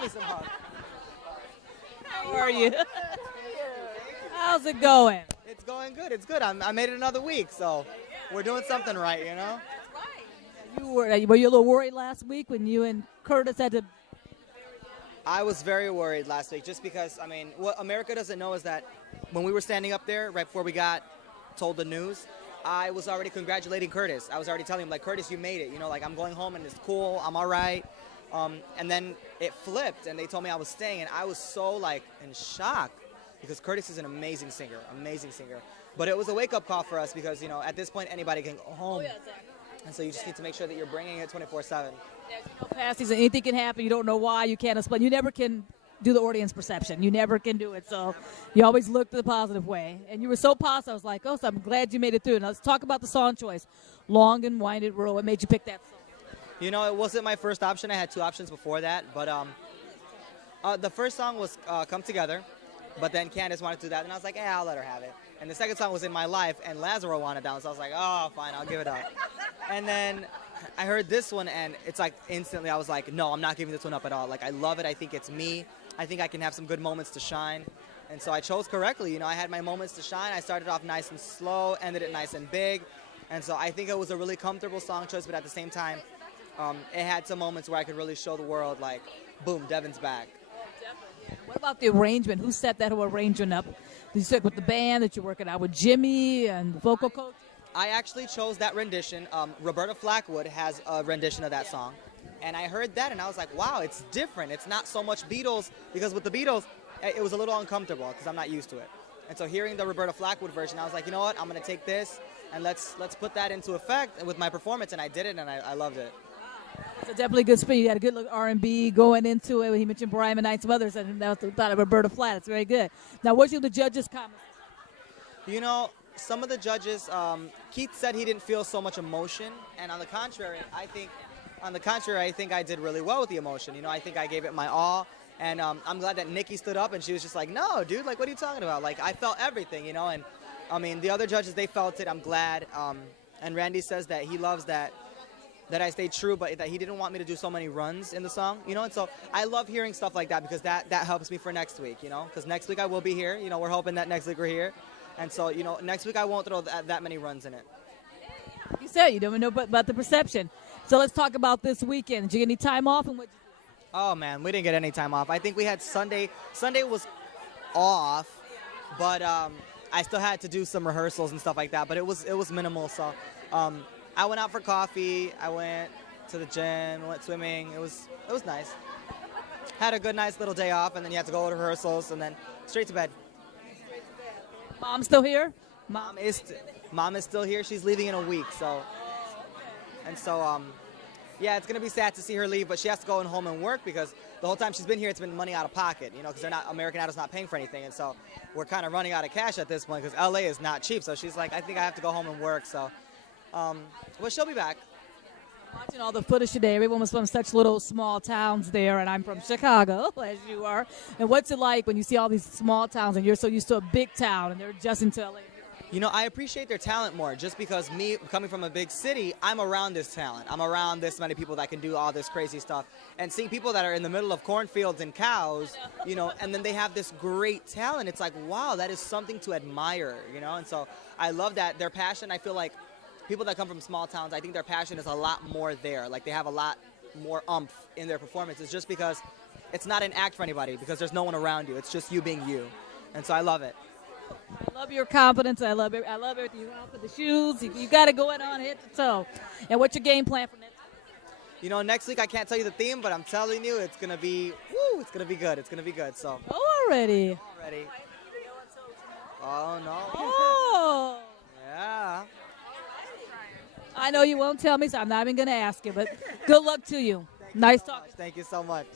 Give me some hugs. How are you? How's it going? It's going good. It's good. I made it another week, so we're doing something right, you know? Were you a little worried last week when you and Curtis had to? I was very worried last week just because, I mean, what America doesn't know is that when we were standing up there right before we got told the news, I was already congratulating Curtis. I was already telling him, like, Curtis, you made it. You know, like, I'm going home and it's cool. I'm all right. And then it flipped and they told me I was staying, and I was so, like, in shock because Curtis is an amazing singer. But it was a wake-up call for us because, you know, at this point, anybody can go home. And so you just need to make sure that you're bringing it 24/7. Past season, anything can happen. You don't know why. You can't explain. You never can do the audience perception. You never can do it. So you always look the positive way. And you were so positive. I was like, oh, so I'm glad you made it through. Now let's talk about the song choice. Long and Winded Road. What made you pick that song? You know, it wasn't my first option. I had two options before that. But the first song was Come Together. But then Candace wanted to do that. And I was like, I'll let her have it. And the second song was In My Life. And Lazaro wanted that one. So I was like, oh, fine, I'll give it up. And then I heard this one, and it's like instantly I was like, no, I'm not giving this one up at all. Like, I love it. I think it's me. I think I can have some good moments to shine. And so I chose correctly. You know, I had my moments to shine. I started off nice and slow, ended it nice and big. And so I think it was a really comfortable song choice, but at the same time, it had some moments where I could really show the world, like, boom, Devin's back. What about the arrangement? Who set that whole arrangement up? Did you stick with the band that you're working out with Jimmy and the vocal coach? I actually chose that rendition. Roberta Flackwood has a rendition of that song. And I heard that, and I was like, wow, it's different. It's not so much Beatles, because with the Beatles, it was a little uncomfortable because I'm not used to it. And so hearing the Roberta Flackwood version, I was like, you know what, I'm going to take this, and let's put that into effect with my performance, and I did it, and I loved it. It's a definitely good spin. You had a good look R&B going into it. He mentioned Brian and some others, and that was the thought of Roberta Flack. It's very good. Now, what's the judges' comments? You know, some of the judges, Keith said he didn't feel so much emotion, and on the contrary, I think I did really well with the emotion. You know, I think I gave it my all, and I'm glad that Nikki stood up, and she was just like, no, dude, like, what are you talking about? Like, I felt everything, you know, and, I mean, the other judges, they felt it. I'm glad, and Randy says that he loves that I stayed true, but that he didn't want me to do so many runs in the song, you know, and so I love hearing stuff like that because that helps me for next week, you know, because next week I will be here. You know, we're hoping that next week we're here, and so, you know, next week I won't throw that many runs in it. You said you don't know about the perception. So let's talk about this weekend. Did you get any time off, and what did you do? Oh, man, we didn't get any time off. I think we had Sunday. Sunday was off, but I still had to do some rehearsals and stuff like that, but it was minimal, so I went out for coffee. I went to the gym. Went swimming. It was nice. Had a good, nice little day off, and then you had to go to rehearsals, and then straight to bed. Mom still here? Mom is still here. She's leaving in a week, so yeah, it's gonna be sad to see her leave, but she has to go home and work because the whole time she's been here, it's been money out of pocket, you know, because American Idol's not paying for anything, and so we're kind of running out of cash at this point because LA is not cheap. So she's like, I think I have to go home and work. So. But she'll be back. Watching all the footage today, everyone was from such little small towns there, and I'm from Chicago, as you are. And what's it like when you see all these small towns and you're so used to a big town and they're adjusting to LA? You know, I appreciate their talent more just because me coming from a big city, I'm around this talent. I'm around this many people that can do all this crazy stuff. And seeing people that are in the middle of cornfields and cows, you know, and then they have this great talent, it's like, wow, that is something to admire, you know? And so I love that. Their passion, I feel like, people that come from small towns, I think their passion is a lot more there. Like, they have a lot more oomph in their performances just because it's not an act for anybody because there's no one around you. It's just you being you. And so I love it. I love your confidence. I love everything. You outfit, the shoes. You got to go in on head to toe. And what's your game plan for next week? You know, next week I can't tell you the theme, but I'm telling you it's going to be, woo, it's going to be good. It's going to be good. So. Already. Oh, no. Oh. Yeah. I know you won't tell me, so I'm not even going to ask you, but good luck to you. Nice talking. Thank you so much.